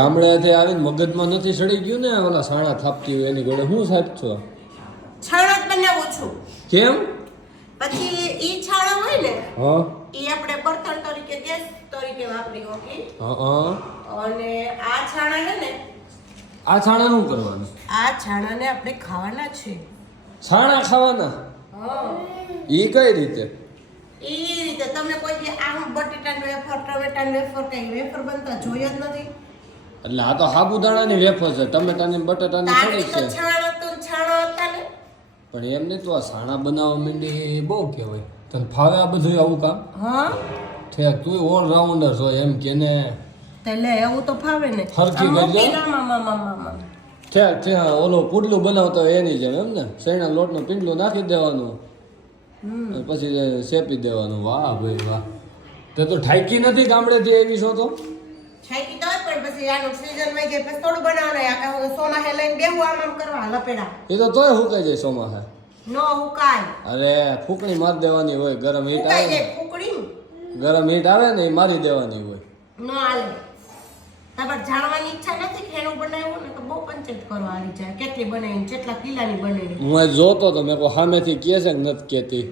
ગામડેથી આવીને મગજમાં નથી સડી ગયું ને ઓલા સાણા થાપતી હોય એની ગોળે. હું સાહેબ છો? છાણા જ બનાવું છું કેમ? પછી ઈ છાણા હોય ને હા. ઈ આપણે બર્તન તરીકે ગેસ તરીકે વાપરી ઓકે હા હા. અને આ છાણા છે ને આ છાણા શું કરવાનું? આ છાણાને આપણે ખાવાના છે છાણા ખાવાના? હા. ઈ કઈ રીતે? ઈ રીતે તમે કોઈ આમ બટેટાનું વેફર ટમેટાનું વેફર કઈ વેફર બનતા જોયા જ નથી. એટલે આ તો સાબુદાણાની વેફર છે. ટમેટાની બટાટાની તો છે. પણ એમ નહીં તો આ સાણા બનાવવા માંડી એ બહુ કહેવાય. તને ફાવે આ બધું આવું કામ? હા. ઠેક તું ઓલ રાઉન્ડર છો એમ કે ને. તે લે એવું તો ફાવે ને. હરખી કરજો. ઓલો પુડલું બનાવતો એની જેમ એમ ને? શેણા લોટનું પીંડલું નાખી દેવાનું. પછી શેપી દેવાનું. વાહ ભાઈ વાહ. તે તો ઠાકી નથી ગામડેથી એવી છો તો? તો પણ પછી આનું સીઝનમાં જાય પછી થોડું બનાવવાનું આ સોના હે લઈને બેહું આમ આમ કરવા લપેડા. એ તો તોય હુકાઈ જાય ચોમાસા નો હુકાય. અરે ફૂકણી મારી દેવાની હોય ગરમ હીટ આવે ફૂકડી ગરમ હીટ આવે ને એ મારી દેવાની હોય. નો હાલે. તમારે જાણવાની ઈચ્છા નથી કે એનું બનાવ્યું ને તો બહુ પંચાયત કરવા આવી જાય કેટલી બનાવી કેટલા કિલ્લાની બનાવી. હું જોતો તો મેં કહું સામેથી કે છે કે નથી કેતી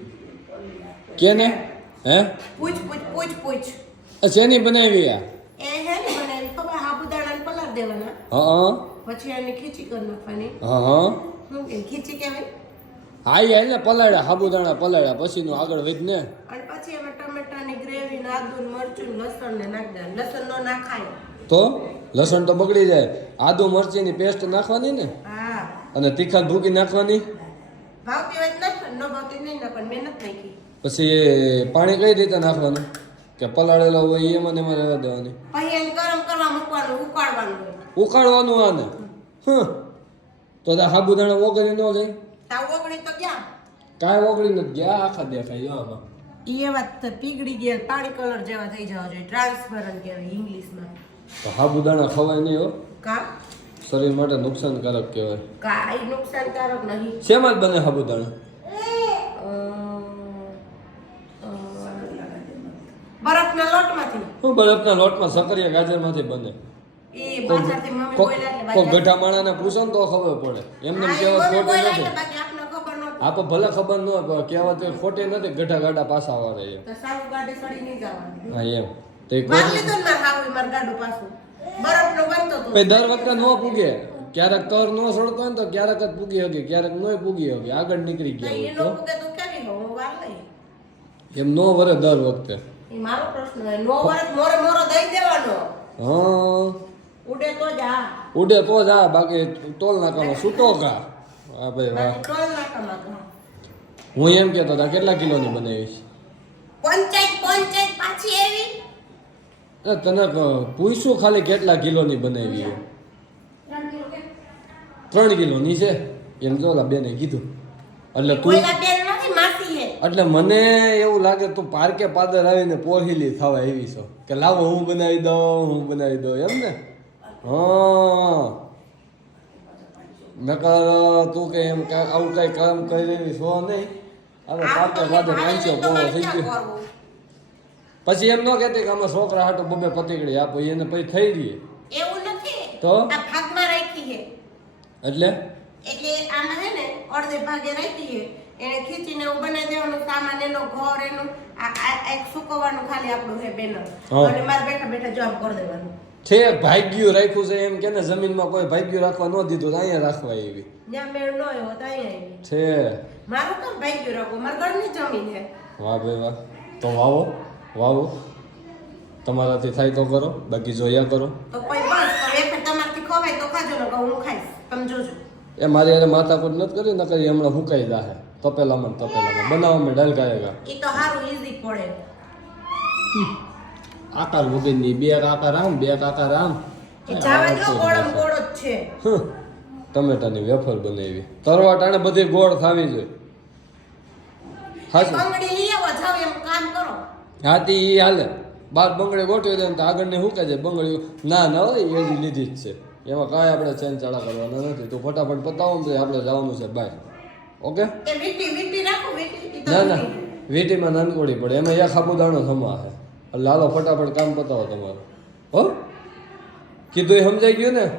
કે ને? હે? પૂછ પૂછ પૂછ પૂછ. શેની બનાવી આ એ હે ને બનાવી ખબર સાબુદાણાને પલાળ દેવાના હા પછી એને ખીચી કરી નાખવાની. હા હા. શું કે ખીચી કહેવાય? હા એ ને પલાળ્યા સાબુદાણા પલાળ્યા પછીનું આગળ વધ ને. અને પછી એમાં ટમેટાની ગ્રેવી ને આદુ મરચું લસણ ને નાખી દે લસણ નો નાખાય. તો? લસણ તો બગડી જાય. આદુ મરચીની પેસ્ટ નાખવાની ને? હા. અને તીખા ભૂકી નાખવાની? ભાવતી હોય નાખ ન ભાવતી નહીં નાખ પણ મહેનત નાખી. પછી પાણી કઈ રીતે નાખવાનું? કે પલાળેલો હોય એમાં ને એમાં રહેવા દેવાની. પછી ગરમ મૂકવાનું ઉકાળવાનું ઉકાળવાનું આને? હં તો તો સાબુદાણા ઓગળી ન જાય. તાવ ઓગળી તો ગયા. કાંઈ ઓગળી નથી ગયા આખા દેખાય જો આમાં. એ વાત તો પીગળી ગયા પાણી કલર જેવા થઈ જવા જોઈએ. ટ્રાન્સપરન્ટ કહેવાય ઇંગ્લિશમાં. તો સાબુદાણા ખવાય નહીં હો. કા? શરીર માટે નુકસાનકારક કહેવાય. કાંઈ નુકસાનકારક નહીં. શેમાં જ બને સાબુદાણા લોટમાંથી? હું લોટમાં સકરિયા ગાજરમાંથી બને. કોઈ ગઠા માણાને પૂછો ને તો ખબર પડે. એમને એમ કહેવત ખોટી નથી. નહોતી. આપે ભલે ખબર ન હોય પણ કહેવત ખોટી નથી ગઠા ગાડા પાછા વાળે એમ. તો હા એમ. તો એ દર વખતે ન પૂગે. ક્યારેક તર ન સડતો હોય ને તો ક્યારેક જ પૂગી શકે ક્યારેક ન પૂગી હકી આગળ નીકળી તો ગયા તો? હું. તો એમ નો વરે દર વખતે. એ મારો પ્રશ્ન હોય. નો વરસ મોરે મોરો દઈ દેવાનો. હા. ઉડે તો જ. ઉડે તો જ આ બાકી ટોલ નાકામાં છૂટો હા ભાઈ વાહ. ટોલ નાકામાં ઘા. હું એમ કહેતો હતા કેટલા કિલોની બનાવીશ? પંચાયત પંચાયત પાછી એવી એ તને પૂછ્યું ખાલી કેટલા કિલોની બનાવી ત્રણ કિલોની છે? એમ તો ઓલા બેને કીધું. એટલે તું માસી હે. એટલે મને એવું લાગે તું પાર્કે પાદર આવીને પોહીલી થવા એવી છો. કે લાવો હું બનાવી દઉં હું બનાવી દઉં એમ ને? હા. નકર તું કે એમ આવું કઈ કામ કરી રહી છો નહીં. હવે તો પાદર પાંચસો પોળો થઈ ગયો. પછી એમ ન કહેતી કે આમાં છોકરા હાટું બબે પતીકડી આપો એને પછી થઈ ગઈ એવું નથી. તો? આ ભાગમાં રાખી એટલે? એટલે આમાં હે ને અડધે ભાગે રાખી દઈએ. એને ખીચીને એવું બનાવી દેવાનું સામાન એનો ઘર એનું આ એક સુકવવાનું ખાલી આપણું હે. બેનર. અને મારે બેઠા બેઠા જોબ કરી દેવાનું. છે ભાગ્યું રાખ્યું છે એમ કે ને જમીનમાં કોઈ ભાગ્યું રાખવા ન દીધું તો અહીંયા રાખવા એવી જ્યાં મેળ ન હોય તો અહીંયા છે. મારું કામ ભાગ્યું રાખવું? મારા ઘરની જમીન છે. વાહ ભાઈ વાહ. તો વાવો વાવો. તમારાથી થાય તો કરો બાકી જોયા કરો. તો કોઈ બસ એક તમારથી ખવાય તો ખાજો ને હું ખાઈશ. તમે જોજો. એ મારી એને માથાકૂટ નથી કરી ન કરી હમણાં હુકાઈ જાહે. તપેલામાં ને તપેલામાં. બનાવવામાં ડલ ગાયેગા એ તો સારું ઈઝી પડે. આકાર વગરની બે કાકા રામ બે છે. હમ, ટમેટાની વેફર બનાવી. તરવા ટાણે બધી ગોળ થાવી જોઈએ. હાથી ઈ હાલે. બાર બંગડે ગોઠવી દે તો આગળ ને હુકાઈ જાય. બંગડી ના ના હોય એવી લીધી જ છે. એમાં કાંઈ આપણે ચેન ચાળા કરવાના નથી. તું ફટાફટ પતાવો ને આપણે જવાનું છે બાય ઓકે? ના ના. વીટીમાં નાનકોડી પડે. એમાં એક સાબુદાણો થમા છે. એટલે હાલો ફટાફટ કામ પતાવો તમારું. હો? કીધું એ સમજાઈ ગયું ને?